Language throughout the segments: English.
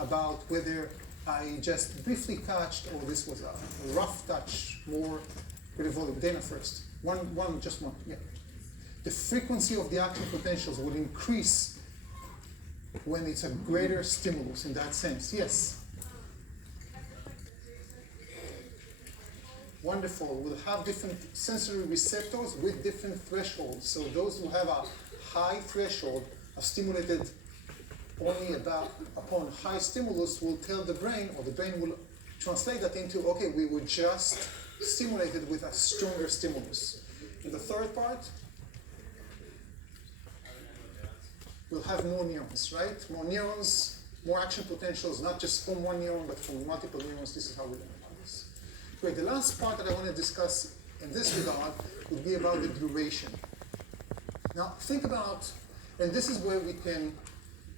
about whether I just briefly touched or this was a rough touch, more with the volume. Dana first. Just one. Yeah. The frequency of the action potentials will increase when it's a greater stimulus in that sense. Yes. Wonderful. We'll have different sensory receptors with different thresholds. So those who have a high threshold are stimulated only upon high stimulus will tell the brain, or the brain will translate that into, okay, we were just stimulated with a stronger stimulus. In the third part, we'll have more neurons, right? More neurons, more action potentials, not just from one neuron, but from multiple neurons. This is how we learn about this. Great. The last part that I want to discuss in this regard would be about the duration. Now, think about, and this is where we can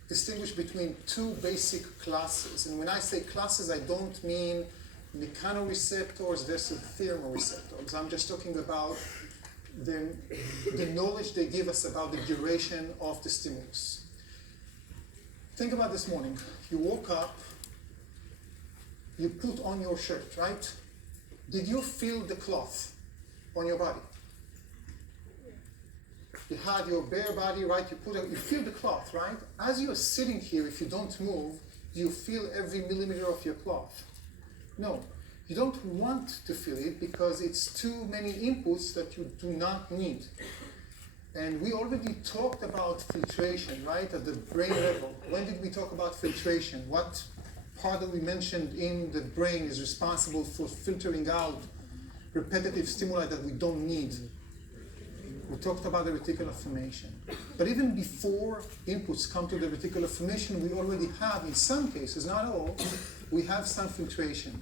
distinguish between two basic classes. And when I say classes, I don't mean mechanoreceptors versus thermoreceptors. I'm just talking about the knowledge they give us about the duration of the stimulus. Think about this morning. You woke up, you put on your shirt, right? Did you feel the cloth on your body? You had your bare body, right? You feel the cloth, right? As you're sitting here, if you don't move, you feel every millimeter of your cloth. No, you don't want to feel it because it's too many inputs that you do not need. And we already talked about filtration, right, at the brain level. When did we talk about filtration? What part that we mentioned in the brain is responsible for filtering out repetitive stimuli that we don't need? We talked about the reticular formation. But even before inputs come to the reticular formation, we already have, in some cases, not all, we have some filtration.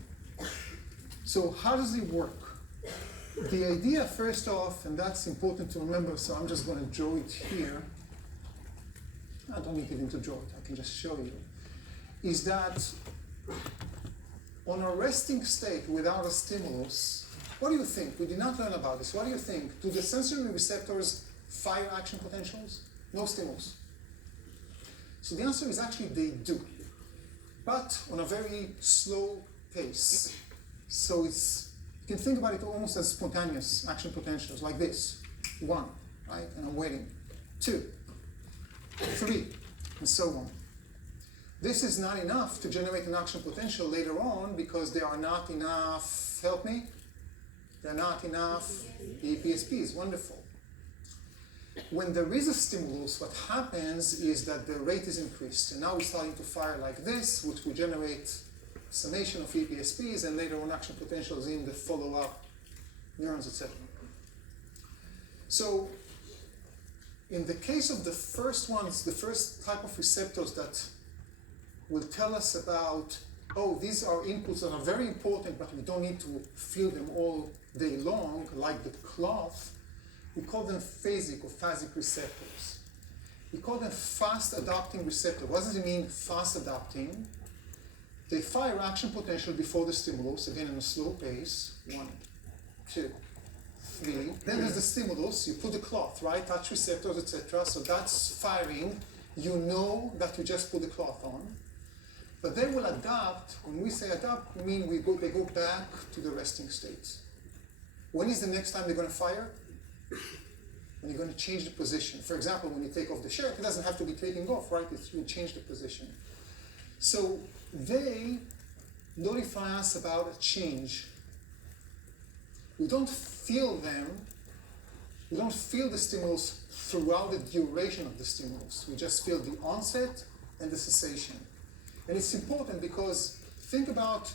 So how does it work? The idea, first off, and that's important to remember, so I'm just going to draw it here. I don't need even to draw it, I can just show you. Is that on a resting state without a stimulus, what do you think? We did not learn about this. What do you think? Do the sensory receptors fire action potentials? No stimulus. So the answer is actually they do, but on a very slow pace. So you can think about it almost as spontaneous action potentials, like this. 1, right? And I'm waiting. 2, 3, and so on. This is not enough to generate an action potential later on because there are not enough, help me? There are not enough EPSPs. Wonderful. When there is a stimulus, what happens is that the rate is increased. And now we're starting to fire like this, which will generate summation of EPSPs and later on action potentials in the follow-up neurons, etc. So in the case of the first ones, the first type of receptors that will tell us about, oh, these are inputs that are very important, but we don't need to feel them all day long, like the cloth. We call them phasic or phasic receptors. We call them fast adapting receptors. What does it mean, fast adapting? They fire action potential before the stimulus, again in a slow pace. 1, 2, 3. Then there's the stimulus. You put the cloth, right? Touch receptors, etc. So that's firing. You know that you just put the cloth on. But they will adapt. When we say adapt, we mean they go back to the resting state. When is the next time they're going to fire? When you're going to change the position. For example, when you take off the shirt, it doesn't have to be taking off, right? You change the position. So they notify us about a change. We don't feel them. We don't feel the stimulus throughout the duration of the stimulus. We just feel the onset and the cessation. And it's important because think about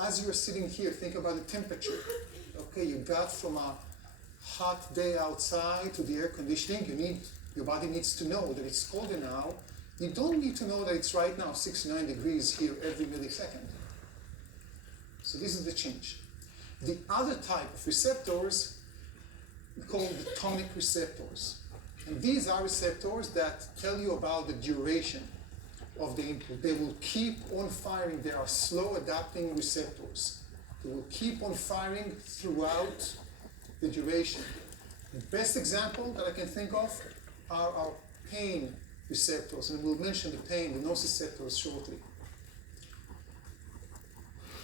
as you're sitting here, think about the temperature. Okay, you got from a hot day outside to the air conditioning, your body needs to know that it's colder now. You don't need to know that it's right now 69 degrees here every millisecond. So this is the change. The other type of receptors we call the tonic receptors. And these are receptors that tell you about the duration of the input. They will keep on firing. They are slow adapting receptors. They will keep on firing throughout the duration. The best example that I can think of are our pain receptors, and we'll mention the pain, the nociceptors shortly.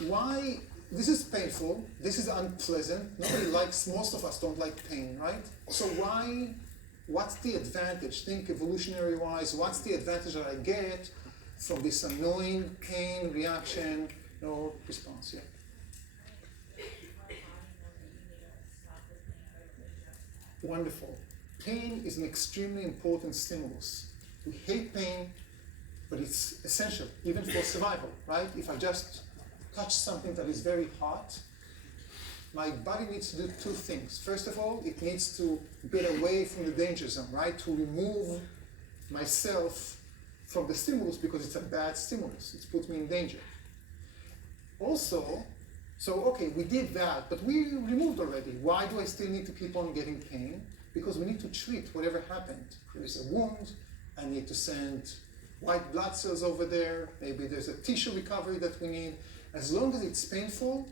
why, this is painful, this is unpleasant, nobody likes, most of us don't like pain, right? So why, what's the advantage? Think evolutionary wise, what's the advantage that I get from this annoying pain reaction or response? Yeah. Wonderful. Pain is an extremely important stimulus. We hate pain, but it's essential, even for survival, right? If I just touch something that is very hot, my body needs to do two things. First of all, it needs to get away from the danger zone, right? To remove myself from the stimulus because it's a bad stimulus. It's put me in danger. Also, so okay, we did that, but we removed already. Why do I still need to keep on getting pain? Because we need to treat whatever happened. There is a wound, I need to send white blood cells over there, maybe there's a tissue recovery that we need. As long as it's painful,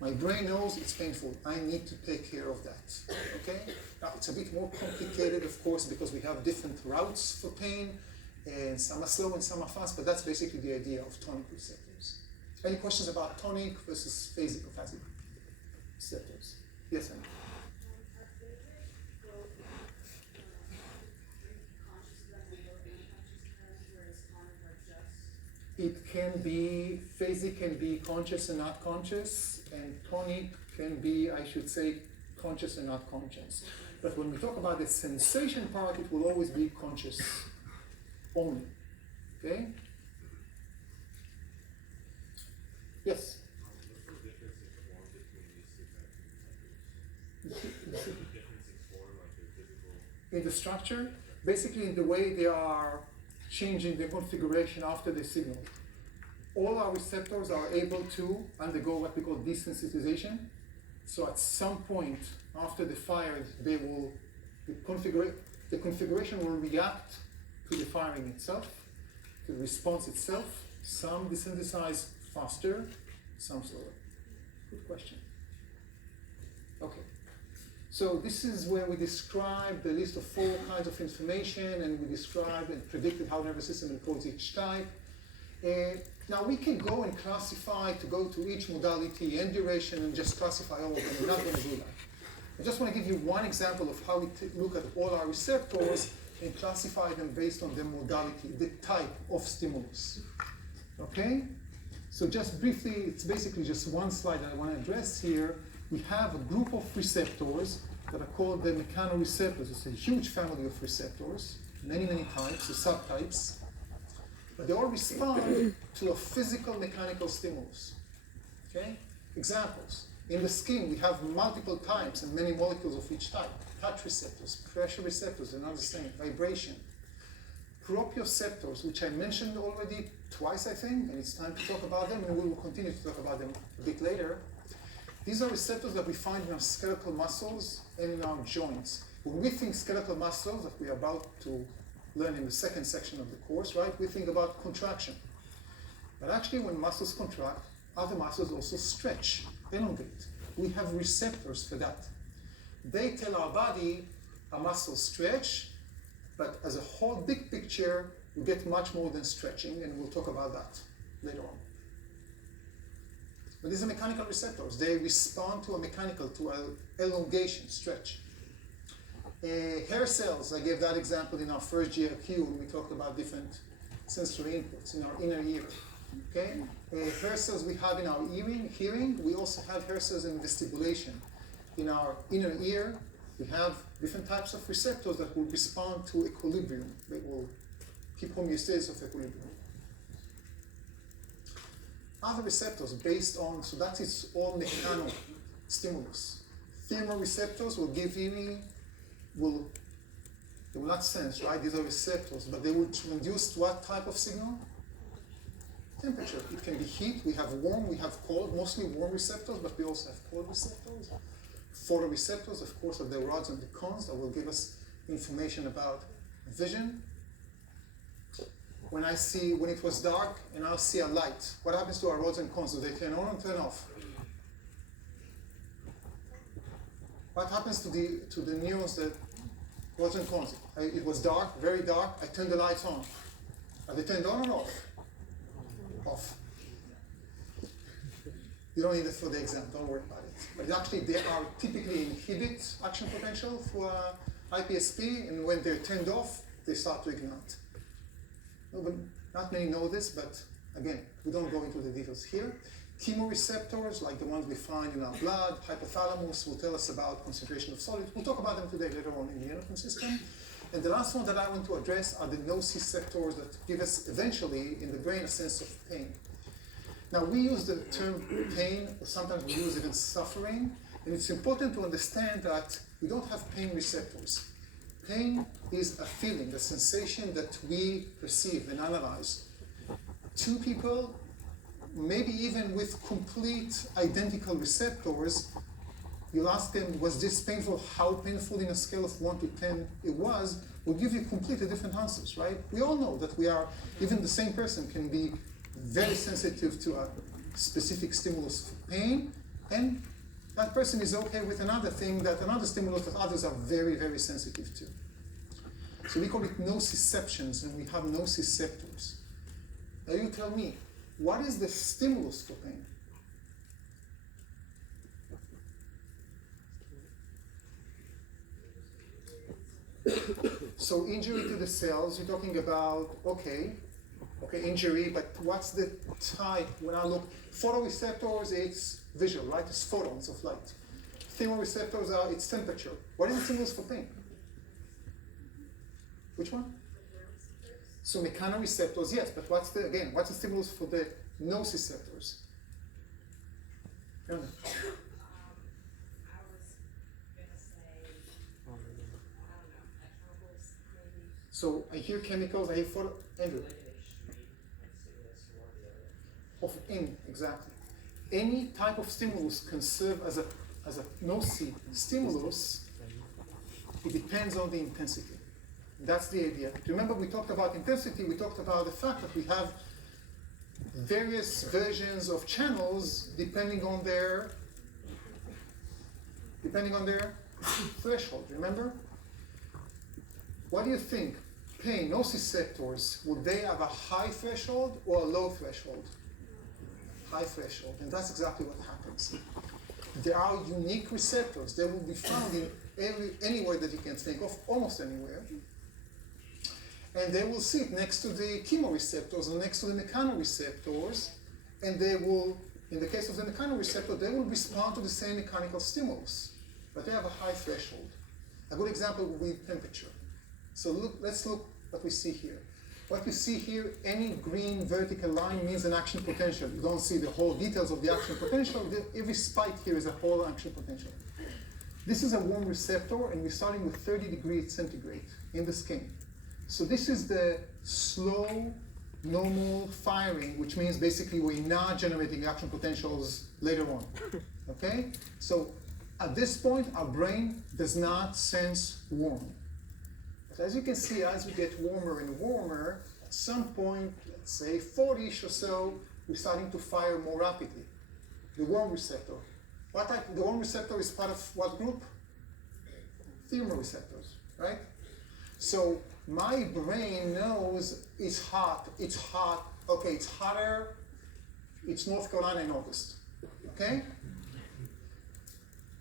my brain knows it's painful. I need to take care of that, okay? Now, it's a bit more complicated, of course, because we have different routes for pain, and some are slow and some are fast, but that's basically the idea of tonic receptors. Any questions about tonic versus phasic or phasic receptors? Yes, Anna? It can be, phasic can be conscious and not conscious, and tonic can be, I should say, conscious and not conscious. But when we talk about the sensation part, it will always be conscious only, okay? Yes? What's the difference in form between these two types of receptors? What's the difference in form, like their physical? In the structure, basically in the way they are changing the configuration after the signal. All our receptors are able to undergo what we call desensitization. So at some point after the fire, they will, the configuration will react to the firing itself, to the response itself. Some desensitize faster, some slower. Good question. Okay. So this is where we describe the list of 4 kinds of information, and we described and predicted how the nervous system encodes each type. Now we can go and classify to go to each modality and duration and just classify all of them. We're not going to do that. I just want to give you one example of how we look at all our receptors and classify them based on their modality, the type of stimulus. Okay? So just briefly, it's basically just one slide that I want to address here. We have a group of receptors that are called the mechanoreceptors. It's a huge family of receptors, many, many types, or subtypes. But they all respond to a physical mechanical stimulus. Okay? Examples. In the skin, we have multiple types and many molecules of each type. Touch receptors, pressure receptors, another same, vibration. Proprioceptors, which I mentioned already twice, I think, and it's time to talk about them, and we will continue to talk about them a bit later. These are receptors that we find in our skeletal muscles and in our joints. When we think skeletal muscles, that we are about to learn in the second section of the course, right, we think about contraction. But actually, when muscles contract, other muscles also stretch, elongate. We have receptors for that. They tell our body a muscle stretch, but as a whole big picture, we get much more than stretching, and we'll talk about that later on. But these are mechanical receptors. They respond to a mechanical, to an elongation, stretch. Hair cells, I gave that example in our first GRQ when we talked about different sensory inputs in our inner ear. Okay? Hair cells we have in our hearing, we also have hair cells in vestibulation. In our inner ear, we have different types of receptors that will respond to equilibrium. They will keep homeostasis of equilibrium. Other receptors based on, so that is all mechanical stimulus. Thermoreceptors will give you, they will not sense, right? These are receptors, but they will induce what type of signal? Temperature. It can be heat, we have warm, we have cold, mostly warm receptors, but we also have cold receptors. Photoreceptors, of course, are the rods and the cones that will give us information about vision. When it was dark and I'll see a light, what happens to our rods and cones? Do they turn on and turn off? What happens to the neurons, the rods and cones? It was dark, very dark, I turned the lights on. Are they turned on or off? Off. You don't need it for the exam, don't worry about it. But actually they are typically inhibit action potential for IPSP, and when they're turned off, they start to ignite. No, but not many know this, but again, we don't go into the details here. Chemoreceptors, like the ones we find in our blood, hypothalamus, will tell us about concentration of solids. We'll talk about them today later on in the endocrine system. And the last one that I want to address are the nociceptors that give us eventually in the brain a sense of pain. Now we use the term pain, or sometimes we use even suffering, and it's important to understand that we don't have pain receptors. Pain is a feeling, a sensation that we perceive and analyze. Two people, maybe even with complete identical receptors, you'll ask them, was this painful? How painful in a scale of 1 to 10 it was, will give you completely different answers, right? We all know that we are, even the same person can be very sensitive to a specific stimulus for pain, and that person is okay with another thing, that another stimulus that others are very, very sensitive to. So we call it nociceptions, and we have nociceptors. Now you tell me, what is the stimulus for pain? So injury to the cells, you're talking about, okay, injury, but what's the type? When I look, photoreceptors, it's visual, right? It's photons of light. Thermoreceptors are its temperature. What is the stimulus for pain? Which one? So mechanoreceptors, yes, but what's the stimulus for the nociceptors? I was gonna say, I don't know, chemicals maybe. So I hear chemicals, I hear photo, Andrew. Of exactly. Any type of stimulus can serve as a noci stimulus. It depends on the intensity. That's the idea. Remember, we talked about intensity. We talked about the fact that we have various versions of channels depending on their threshold. Remember? What do you think? Pain nociceptors, would they have a high threshold or a low threshold? High threshold, and that's exactly what happens. There are unique receptors. They will be found in anywhere that you can think of, almost anywhere. And they will sit next to the chemoreceptors and next to the mechanoreceptors, and they will, in the case of the mechanoreceptor, they will respond to the same mechanical stimulus, but they have a high threshold. A good example would be temperature. So let's look what we see here. What you see here, any green vertical line means an action potential. You don't see the whole details of the action potential. Every spike here is a whole action potential. This is a warm receptor, and we're starting with 30 degrees centigrade in the skin. So this is the slow, normal firing, which means basically we're not generating action potentials later on, okay? So at this point, our brain does not sense warm. But as you can see, as we get warmer and warmer, at some point, let's say 40-ish or so, we're starting to fire more rapidly. The warm receptor. What type? The warm receptor is part of what group? Thermoreceptors, right? So my brain knows it's hot, okay, it's hotter, it's North Carolina in August, okay?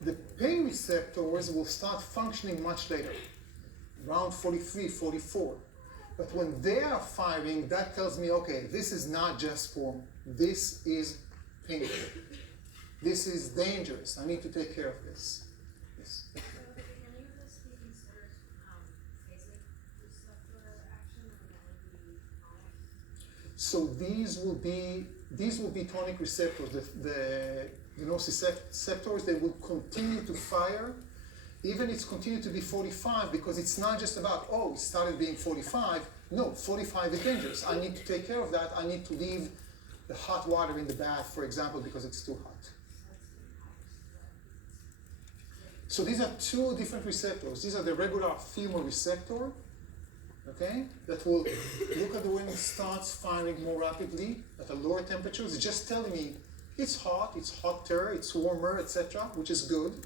The pain receptors will start functioning much later, around 43, 44. But when they are firing, that tells me, okay, this is not just warm, this is painful. This is dangerous, I need to take care of this. Yes. So can any of this be considered phasic receptor action, or that would be tonic? So these will be tonic receptors. The nociceptors, they will continue to fire, even it's continued to be 45, because it's not just about, oh, it started being 45. No, 45 is dangerous. I need to take care of that. I need to leave the hot water in the bath, for example, because it's too hot. So these are two different receptors. These are the regular thermoreceptor, okay, that will look at when it starts firing more rapidly at a lower temperatures. It's just telling me it's hot, it's hotter, it's warmer, etc., which is good.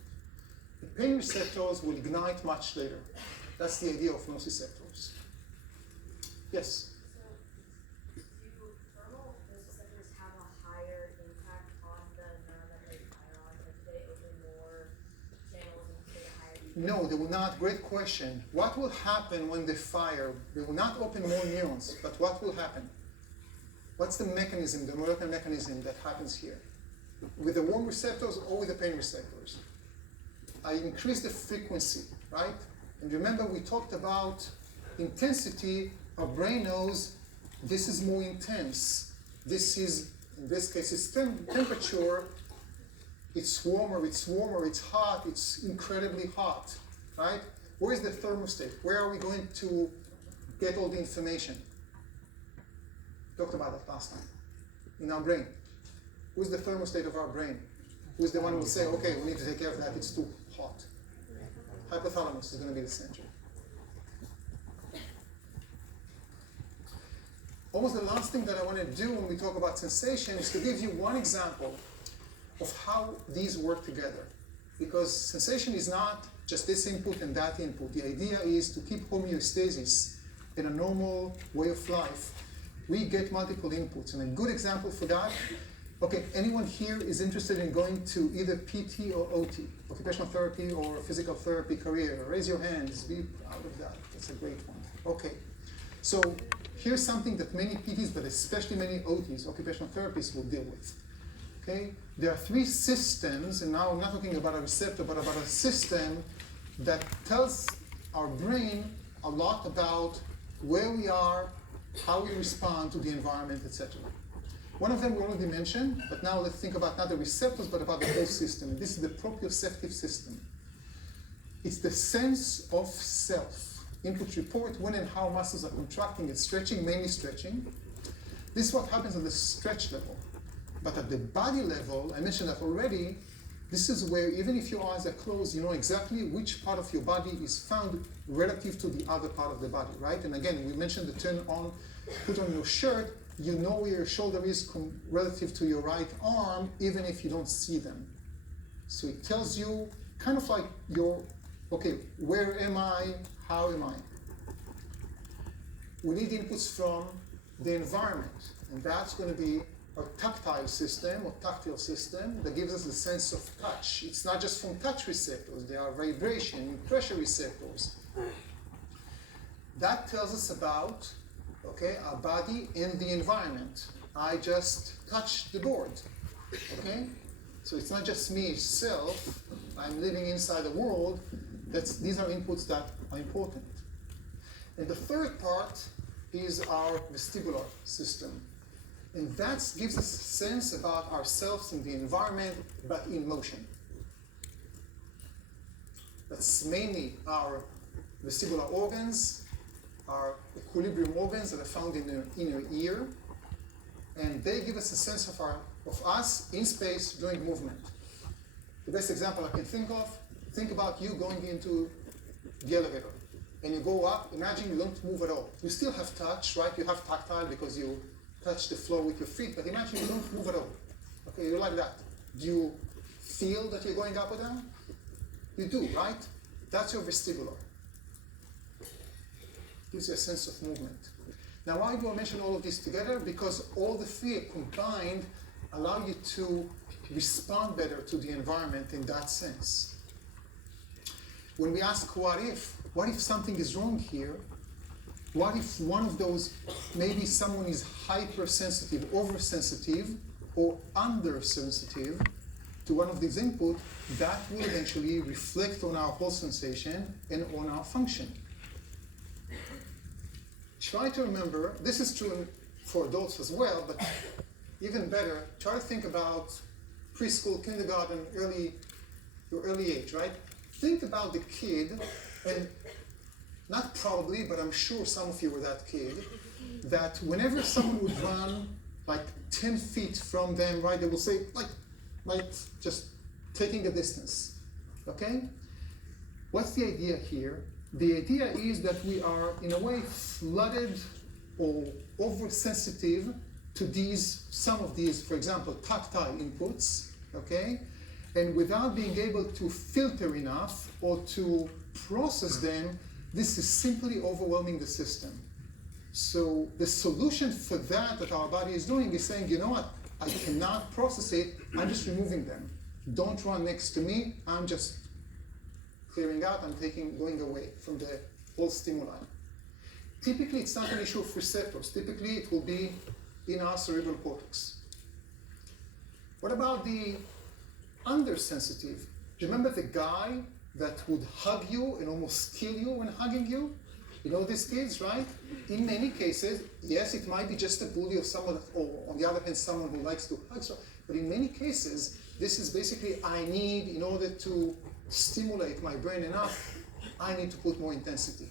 The pain receptors will ignite much later. That's the idea of nociceptors. Yes? So do thermal receptors have a higher impact on the neuromuscular No, they will not. Great question. What will happen when they fire? They will not open more neurons, but what will happen? What's the mechanism, the molecular mechanism that happens here? With the warm receptors or with the pain receptors? I increase the frequency, right? And remember we talked about intensity. Our brain knows this is more intense. This is, in this case, it's temperature. It's warmer, it's hot, it's incredibly hot, right? Where is the thermostat? Where are we going to get all the information? Talked about that last time. In our brain. Who's the thermostat of our brain? Who's the one who will say, okay, we need to take care of that, it's too hot? Hypothalamus is going to be the center. Almost the last thing that I want to do when we talk about sensation is to give you one example of how these work together. Because sensation is not just this input and that input. The idea is to keep homeostasis in a normal way of life. We get multiple inputs. And a good example for that, okay, anyone here is interested in going to either PT or OT, occupational therapy or physical therapy career? Raise your hands, be proud of that. That's a great one. Okay, so here's something that many PTs, but especially many OTs, occupational therapists, will deal with. Okay, there are three systems, and now I'm not talking about a receptor, but about a system that tells our brain a lot about where we are, how we respond to the environment, etc. One of them we already mentioned, but now let's think about not the receptors, but about the whole system. This is the proprioceptive system. It's the sense of self. Input report when and how muscles are contracting and stretching, mainly stretching. This is what happens at the stretch level. But at the body level, I mentioned that already, this is where even if your eyes are closed, you know exactly which part of your body is found relative to the other part of the body, right? And again, we mentioned the turn on, put on your shirt, you know where your shoulder is relative to your right arm, even if you don't see them. So it tells you kind of like okay, where am I, how am I? We need inputs from the environment, and that's going to be a tactile system or tactile system that gives us the sense of touch. It's not just from touch receptors, there are vibration, pressure receptors. That tells us about, okay, our body and the environment. I just touched the board, okay? So it's not just me, self, I'm living inside the world. These are inputs that are important. And the third part is our vestibular system. And that gives us a sense about ourselves and the environment, but in motion. That's mainly our vestibular organs, our equilibrium organs that are found in the inner ear, and they give us a sense of us in space during movement. The best example I can think about you going into the elevator, and you go up, imagine you don't move at all. You still have touch, right? You have tactile because you touch the floor with your feet, but imagine you don't move at all. Okay, you're like that. Do you feel that you're going up or down? You do, right? That's your vestibular. Gives you a sense of movement. Now, why do I mention all of this together? Because all the three combined allow you to respond better to the environment in that sense. When we ask what if something is wrong here, what if one of those, maybe someone is hypersensitive, oversensitive, or undersensitive to one of these inputs, that will eventually reflect on our whole sensation and on our function. Try to remember, this is true for adults as well, but even better, try to think about preschool, kindergarten, your early age, right? Think about the kid, and not probably, but I'm sure some of you were that kid, that whenever someone would run like 10 feet from them, right, they will say, like just taking a distance, okay? What's the idea here? The idea is that we are, in a way, flooded or oversensitive to some of these, for example, tactile inputs, okay? And without being able to filter enough or to process them, this is simply overwhelming the system. So the solution for that our body is doing is saying, you know what, I cannot process it, I'm just removing them. Don't run next to me, I'm just clearing out, I'm going away from the whole stimuli. Typically, it's not an issue of receptors. Typically, it will be in our cerebral cortex. What about the undersensitive? Do you remember the guy that would hug you and almost kill you when hugging you? You know these kids, right? In many cases, yes, it might be just a bully or someone, or on the other hand, someone who likes to hug. But in many cases, this is basically, I need, in order to stimulate my brain enough, I need to put more intensity.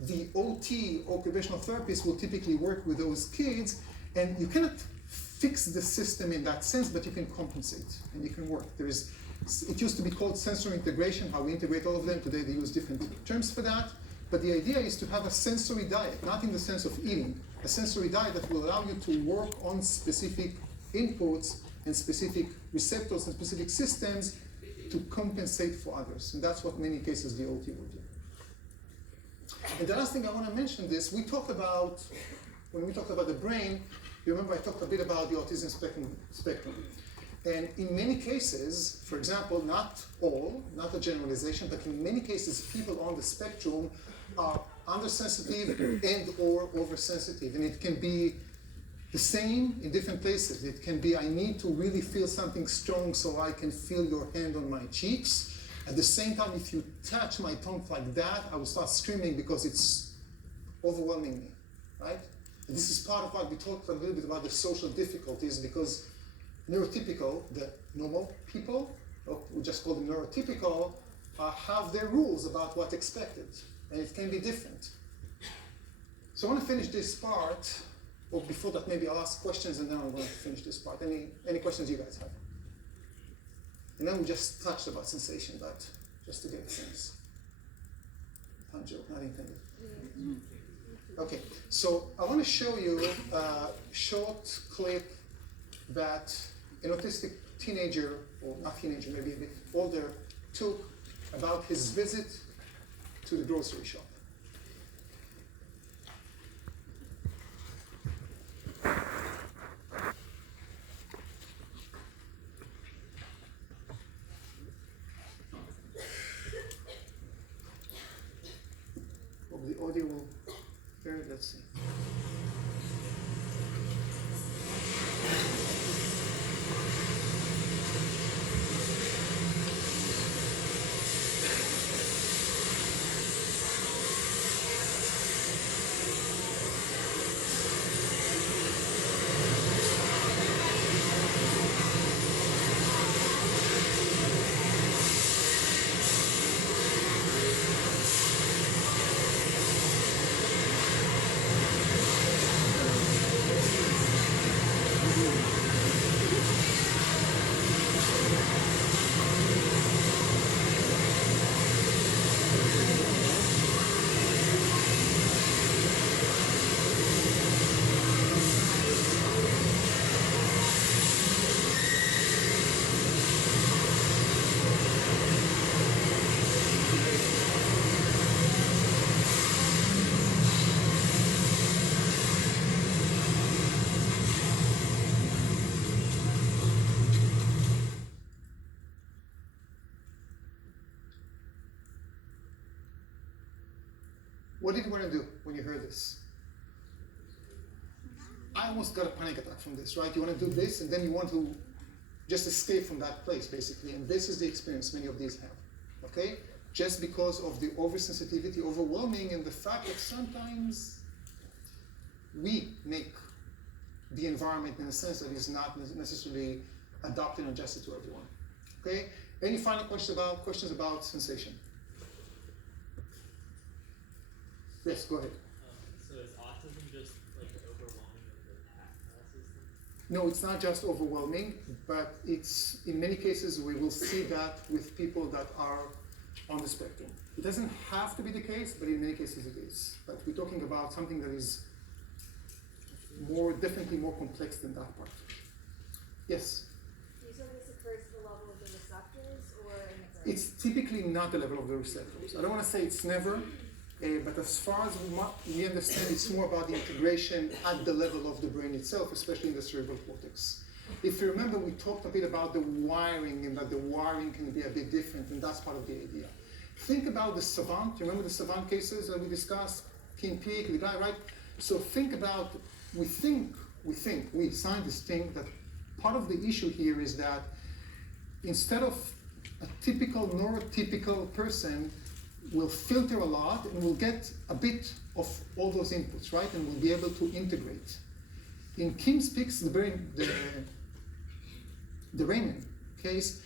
The OT, occupational therapist, will typically work with those kids, and you cannot fix the system in that sense, but you can compensate and you can work. It used to be called sensory integration, how we integrate all of them. Today they use different terms for that. But the idea is to have a sensory diet, not in the sense of eating, a sensory diet that will allow you to work on specific inputs and specific receptors and specific systems to compensate for others. And that's what in many cases the OT will do. And the last thing I want to mention this, when we talked about the brain, you remember I talked a bit about the autism spectrum. And in many cases, for example, not all, not a generalization, but in many cases, people on the spectrum are undersensitive and or oversensitive. And it can be the same in different places. It can be, I need to really feel something strong so I can feel your hand on my cheeks. At the same time, if you touch my tongue like that, I will start screaming because it's overwhelming me, right? And this is part of what we talked a little bit about the social difficulties, because neurotypical, the normal people, or we just call them neurotypical, have their rules about what's expected, and it can be different. So I want to finish this part, or before that maybe I'll ask questions and then I'm going to finish this part. Any questions you guys have? And then we just touched about sensation, but just to get a sense. Fun joke, not intended. Okay, so I want to show you a short clip that an autistic teenager, or not teenager, maybe a bit older, took about his visit to the grocery shop. Hope the audio will hear it. Let's see. What did you want to do when you heard this? I almost got a panic attack from this, right? You want to do this, and then you want to just escape from that place, basically. And this is the experience many of these have, okay? Just because of the oversensitivity, overwhelming, and the fact that sometimes we make the environment in a sense that is not necessarily adopted and adjusted to everyone, okay? Any final questions about sensation? Yes, go ahead. So is autism just like overwhelming of the tactile system? No, it's not just overwhelming, but it's, in many cases, we will see that with people that are on the spectrum. It doesn't have to be the case, but in many cases it is. But we're talking about something that is definitely more complex than that part. Yes? You said this occurs at the level of the receptors or in the brain? It's typically not the level of the receptors. I don't want to say it's never, but as far as we understand, it's more about the integration at the level of the brain itself, especially in the cerebral cortex. If you remember, we talked a bit about the wiring and that the wiring can be a bit different, and that's part of the idea. Think about the savant. Remember the savant cases that we discussed? King Peak, the guy, right? So think about, we scientists think that part of the issue here is that instead of a typical neurotypical person will filter a lot and will get a bit of all those inputs, right? And will be able to integrate. In Kim's Peaks, the Raymond case,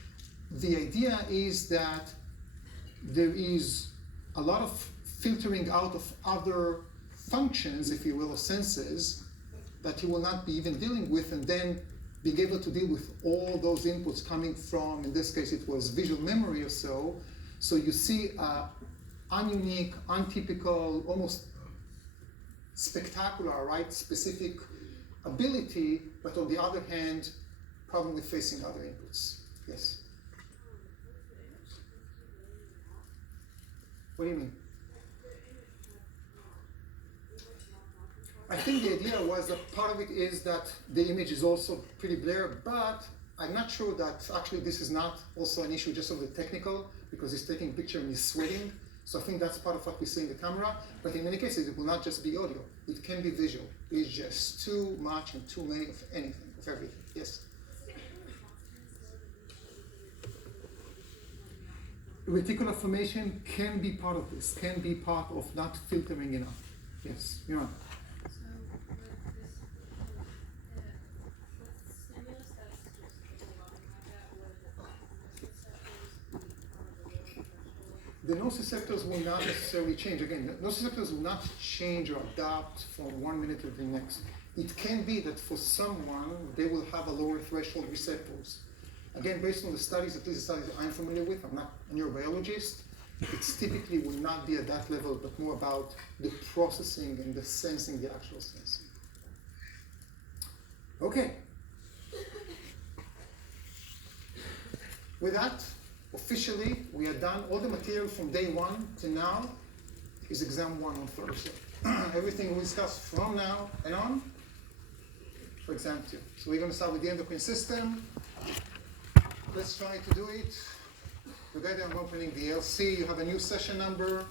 the idea is that there is a lot of filtering out of other functions, if you will, or senses, that he will not be even dealing with, and then being able to deal with all those inputs coming from, in this case, it was visual memory or so. So you see ununique, untypical, almost spectacular, right, specific ability, but on the other hand, problem with facing other inputs. Yes? What do you mean? I think the idea was that part of it is that the image is also pretty blurred, but I'm not sure that actually this is not also an issue just of the technical, because he's taking a picture and he's sweating. So I think that's part of what we see in the camera. But in many cases, it will not just be audio. It can be visual. It's just too much and too many of anything, of everything. Yes? Reticular formation can be part of this, can be part of not filtering enough. Yes, you're right. The nociceptors will not necessarily change. Again, nociceptors will not change or adapt from 1 minute to the next. It can be that for someone, they will have a lower threshold receptors. Again, based on the studies, at least the studies I'm familiar with, I'm not a neurobiologist, it typically will not be at that level, but more about the processing and the sensing, the actual sensing. Okay. With that, officially, we are done. All the material from day 1 to now is exam 1 on Thursday. Everything we discuss from now and on for exam 2. So we're going to start with the endocrine system. Let's try to do it. Together I'm opening the LC. You have a new session number.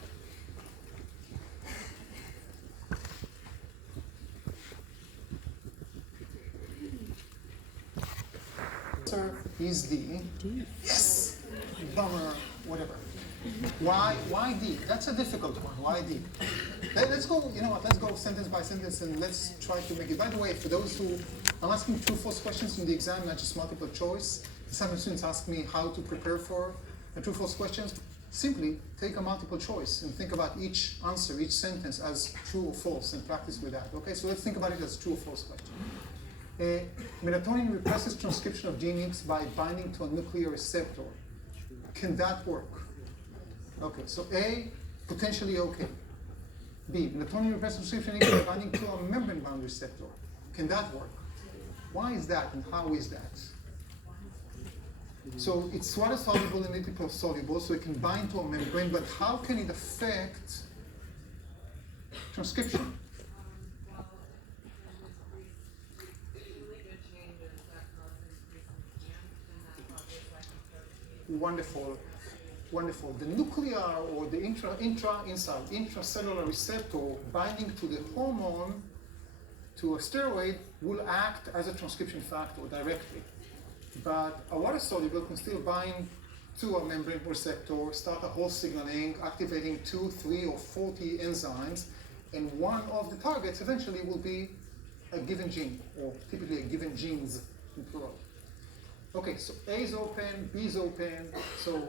Answer is D. Yes! Bummer, whatever. Why D? That's a difficult one. Why D? Let's go, you know what, let's go sentence by sentence and let's try to make it. By the way, for those who, I'm asking true false questions in the exam, not just multiple choice. Some students ask me how to prepare for the true false questions. Simply take a multiple choice and think about each answer, each sentence as true or false and practice with that. Okay, so let's think about it as true or false question. Melatonin represses transcription of gene X by binding to a nuclear receptor. Can that work? Okay, so A, potentially okay. B, melatonin represses transcription X by binding to a membrane-bound receptor. Can that work? Why is that and how is that? So it's water-soluble and liposoluble, so it can bind to a membrane, but how can it affect transcription? Wonderful, wonderful. The nuclear or the intracellular receptor binding to the hormone, to a steroid, will act as a transcription factor directly. But a water soluble can still bind to a membrane receptor, start a whole signaling, activating 2, 3, or 40 enzymes, and one of the targets eventually will be a given gene, or typically a given genes in plural. Okay, so A is open, B is open, so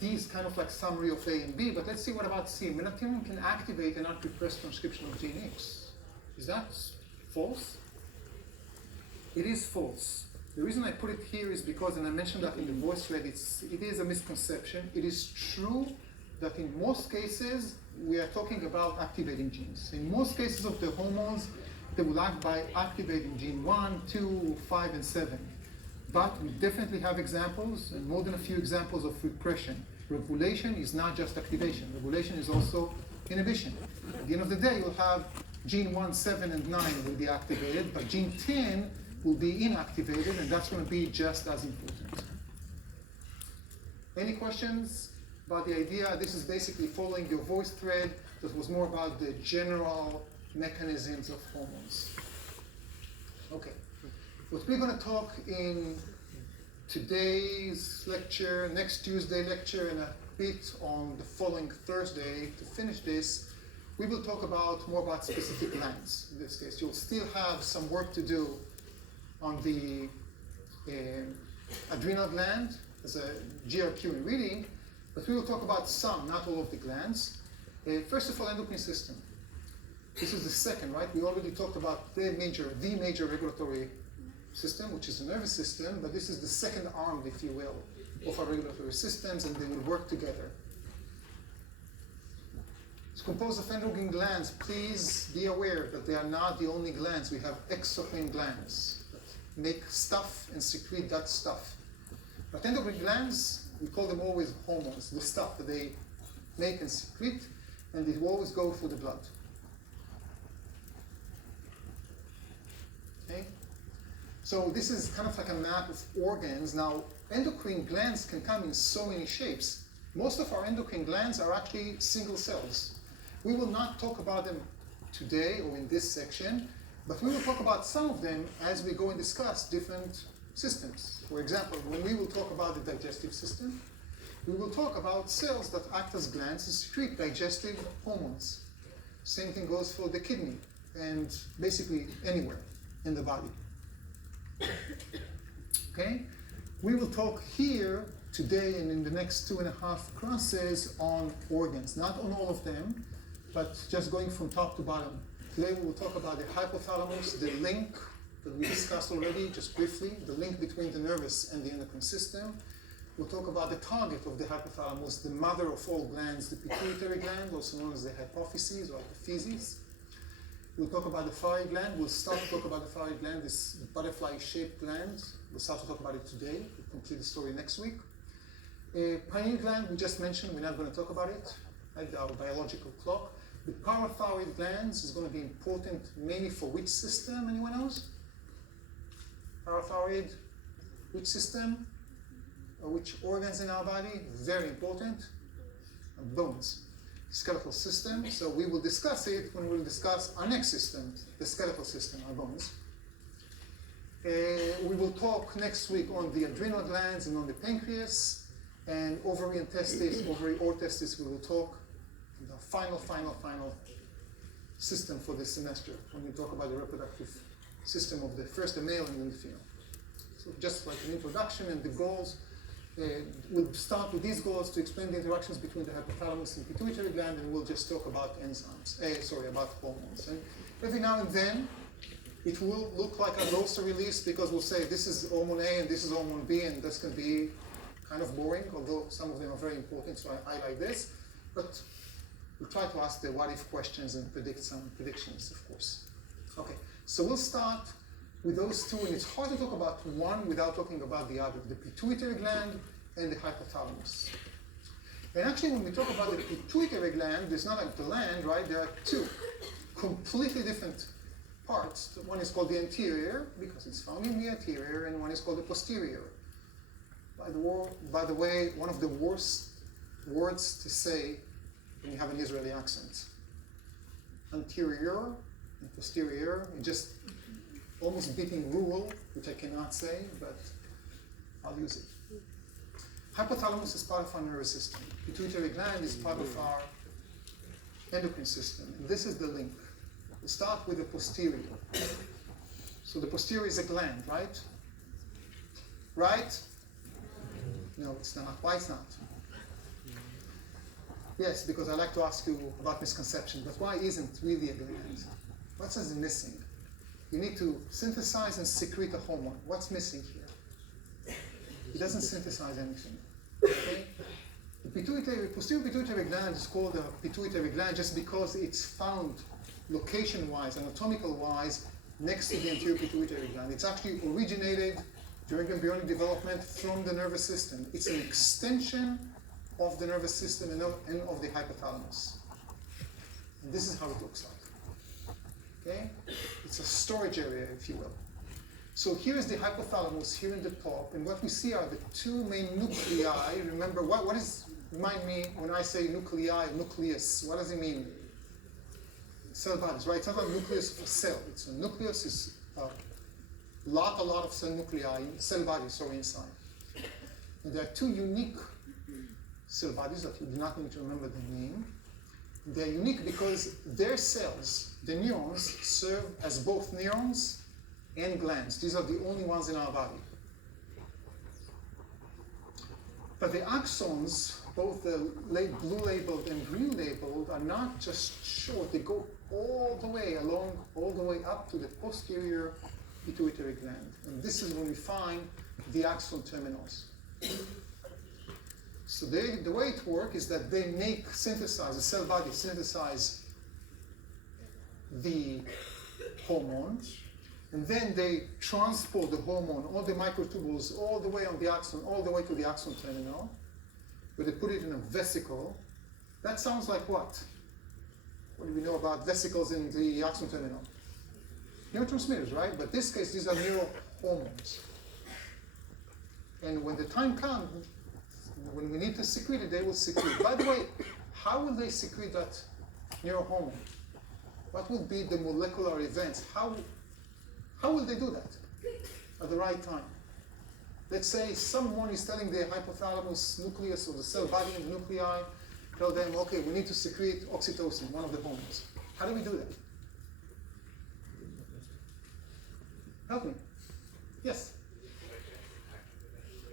D is kind of like summary of A and B, but let's see what about C. Melatonin can activate and not repress transcription of gene X. Is that false? It is false. The reason I put it here is because, and I mentioned that in the voice read, it is a misconception. It is true that in most cases, we are talking about activating genes. In most cases of the hormones, they will act by activating gene 1, 2, 5, and 7. But we definitely have examples, and more than a few examples of repression. Regulation is not just activation. Regulation is also inhibition. At the end of the day, you'll have gene 1, 7, and 9 will be activated, but gene 10 will be inactivated, and that's going to be just as important. Any questions about the idea? This is basically following your voice thread that was more about the general mechanisms of hormones. Okay. What we're going to talk in today's lecture, next Tuesday lecture, and a bit on the following Thursday to finish this, we will talk more about specific glands. In this case, you'll still have some work to do on the adrenal gland as a GRQ in reading, but we will talk about some, not all of the glands. First of all, endocrine system. This is the second, right? We already talked about the major regulatory system, which is the nervous system, but this is the second arm, if you will, of our regulatory systems, and they will work together. It's composed of endocrine glands. Please be aware that they are not the only glands. We have exocrine glands that make stuff and secrete that stuff. But endocrine glands, we call them always hormones, the stuff that they make and secrete, and they will always go through the blood. Okay? So this is kind of like a map of organs. Now, endocrine glands can come in so many shapes. Most of our endocrine glands are actually single cells. We will not talk about them today or in this section, but we will talk about some of them as we go and discuss different systems. For example, when we will talk about the digestive system, we will talk about cells that act as glands and secrete digestive hormones. Same thing goes for the kidney and basically anywhere in the body. Okay? We will talk here today and in the next 2.5 classes on organs. Not on all of them, but just going from top to bottom. Today we will talk about the hypothalamus, the link that we discussed already, just briefly, the link between the nervous and the endocrine system. We'll talk about the target of the hypothalamus, the mother of all glands, the pituitary gland, also known as the hypophyses or hypophyses. We'll talk about the thyroid gland. We'll start to talk about the thyroid gland, this butterfly-shaped gland. We'll start to talk about it today. We'll complete the story next week. Pineal gland, we just mentioned, we're not going to talk about it, like our biological clock. The parathyroid glands is going to be important mainly for which system? Anyone knows? Parathyroid, which system? Or which organs in our body? Very important. Bones. Skeletal system. So we will discuss it when we'll discuss our next system, the skeletal system, our bones. We will talk next week on the adrenal glands and on the pancreas, and ovary and testis, ovary or testis, we will talk the final system for this semester when we talk about the reproductive system of the male and then the female. So just like an introduction and the goals, we'll start with these goals to explain the interactions between the hypothalamus and pituitary gland, and we'll just talk about about hormones. And every now and then, it will look like a roster release because we'll say this is hormone A and this is hormone B, and that's going to be kind of boring, although some of them are very important, so I highlight this. But we'll try to ask the what-if questions and predict some predictions, of course. Okay, so we'll start with those two, and it's hard to talk about one without talking about the other, the pituitary gland and the hypothalamus. And actually, when we talk about the pituitary gland, it's not like the land, right? There are two completely different parts. One is called the anterior, because it's found in the anterior, and one is called the posterior. By the way, one of the worst words to say when you have an Israeli accent. Anterior and posterior, just almost beating rural, which I cannot say, but I'll use it. Hypothalamus is part of our nervous system. Pituitary gland is part of our endocrine system. And this is the link. We'll start with the posterior. So the posterior is a gland, right? Right? No, it's not. Why it's not? Yes, because I like to ask you about misconception, but why isn't really a gland? What is missing? You need to synthesize and secrete a hormone. What's missing here? It doesn't synthesize anything. Okay? The posterior pituitary gland is called a pituitary gland just because it's found location-wise, anatomical-wise, next to the anterior pituitary gland. It's actually originated during embryonic development from the nervous system. It's an extension of the nervous system and of the hypothalamus. And this is how it looks like. Okay? It's a storage area, if you will. So here is the hypothalamus here in the top, and what we see are the two main nuclei. Remember, remind me when I say nuclei, nucleus, what does it mean? Cell bodies, right? It's not a nucleus of a cell. It's a nucleus is a lot of cell nuclei, cell bodies, inside. And there are two unique cell bodies that you do not need to remember the name. They're unique because their cells, the neurons, serve as both neurons and glands. These are the only ones in our body. But the axons, both the blue labeled and green labeled, are not just short. They go all the way along, all the way up to the posterior pituitary gland. And this is when we find the axon terminals. So the way it works is that they synthesize, the cell body synthesize the hormone, and then they transport the hormone, all the microtubules, all the way on the axon, all the way to the axon terminal, where they put it in a vesicle. That sounds like what? What do we know about vesicles in the axon terminal? Neurotransmitters, right? But in this case, these are neurohormones. And when the time comes, when we need to secrete it, they will secrete. By the way, how will they secrete that neurohormone? What will be the molecular events? How will they do that at the right time? Let's say someone is telling the hypothalamus nucleus or the cell body and the nuclei, tell them, okay, we need to secrete oxytocin, one of the hormones. How do we do that? Help me. Yes?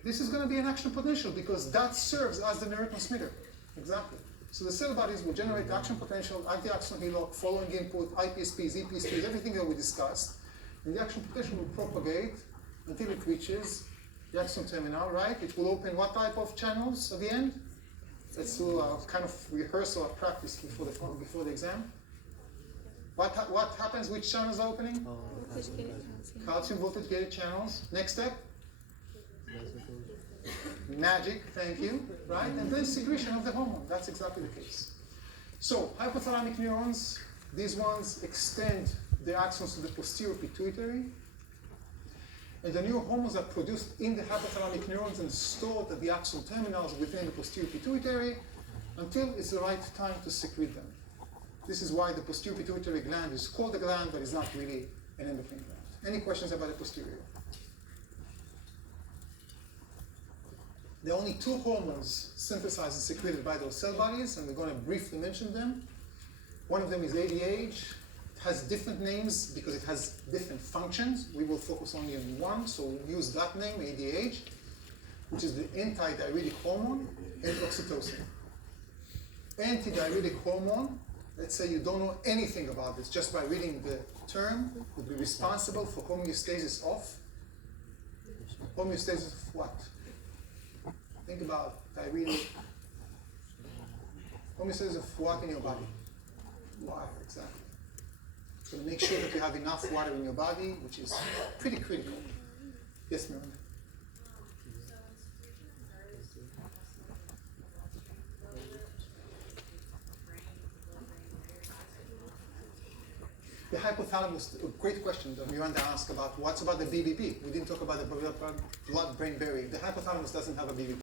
This is going to be an action potential because that serves as the neurotransmitter. Exactly. So the cell bodies will generate action potential at the axon hillock, following input, IPSPs, EPSPs, everything that we discussed. And the action potential will propagate until it reaches the axon terminal, right? It will open what type of channels at the end? Let's do a kind of rehearsal or practice before the exam. What happens? Which channels are opening? Calcium voltage gated channels. Next step? Magic, thank you, right? And then secretion of the hormone. That's exactly the case. So hypothalamic neurons, these ones extend the axons to the posterior pituitary, and the neurohormones are produced in the hypothalamic neurons and stored at the axon terminals within the posterior pituitary until it's the right time to secrete them. This is why the posterior pituitary gland is called a gland, but it's not really an endocrine gland. Any questions about the posterior? There are only two hormones synthesized and secreted by those cell bodies, and we're going to briefly mention them. One of them is ADH. It has different names because it has different functions. We will focus only on one, so we'll use that name, ADH, which is the antidiuretic hormone, and oxytocin. Antidiuretic hormone, let's say you don't know anything about this, just by reading the term, would be responsible for homeostasis of? Homeostasis of what? Think about diuretic. Homeostasis of what in your body? Water, exactly. So make sure that you have enough water in your body, which is pretty critical. Yes, Miranda? The hypothalamus, a great question that Miranda asked about what's about the BBB. We didn't talk about the blood-brain barrier. The hypothalamus doesn't have a BBB.